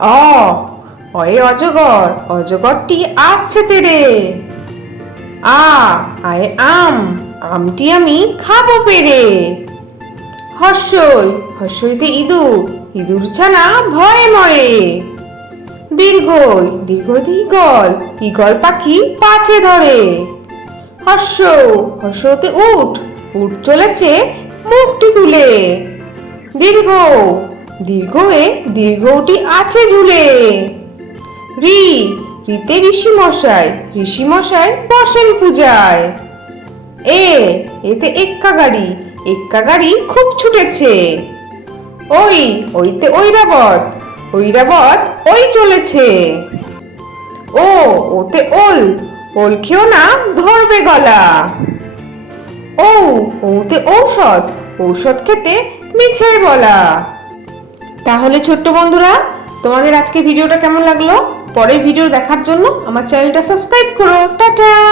অ অয়ে অজগর, অজগরটি আসছে তেরে। আ আয়ে আম, আমটি আমি খাবো পেরে। হর্ষই, হর্ষইতে ইঁদুর, ইঁদুর ছানা ভয়ে মরে। দীর্ঘই, দীর্ঘইতে ঈগল, ঈগল পাখি পাছে ধরে। হর্ষ, হর্ষতে উট, উট চলেছে মুখটি তুলে। দীর্ঘ, দীর্ঘয়ে দীর্ঘটি আছে ঝুলে। ঋ, ঋতে ঋষি মশাই, ঋষি মশাই বসেন পূজায়। এ, এতে এক্কা গাড়ি, এক্কা গাড়ি খুব ছুটেছে। ওই, ওইতে ঐরাবত, ঐরাবত ওই চলেছে। ও, ওতে ওল, ওল খেও না ধরবে গলা। ও, ওতে ঔষধ, ঔষধ খেতে মিছে বলা। তাহলে ছোট্ট বন্ধুরা, তোমাদের আজকে ভিডিওটা কেমন লাগলো? পরের ভিডিও দেখার জন্য আমার চ্যানেলটা সাবস্ক্রাইব করো। টাটা।